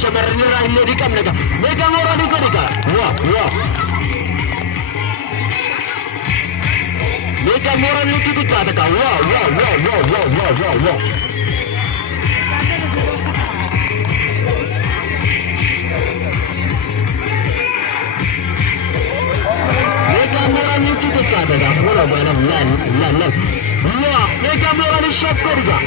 shamarranii irraa illee ni qabna egaa. Meeqa mooranii godhi egaa. Meeqa mooranii itti xiqqaata egaa. Meeqa mooranii itti xiqqaata egaa. Fuula baala meeqa mooranii shaf godhi egaa.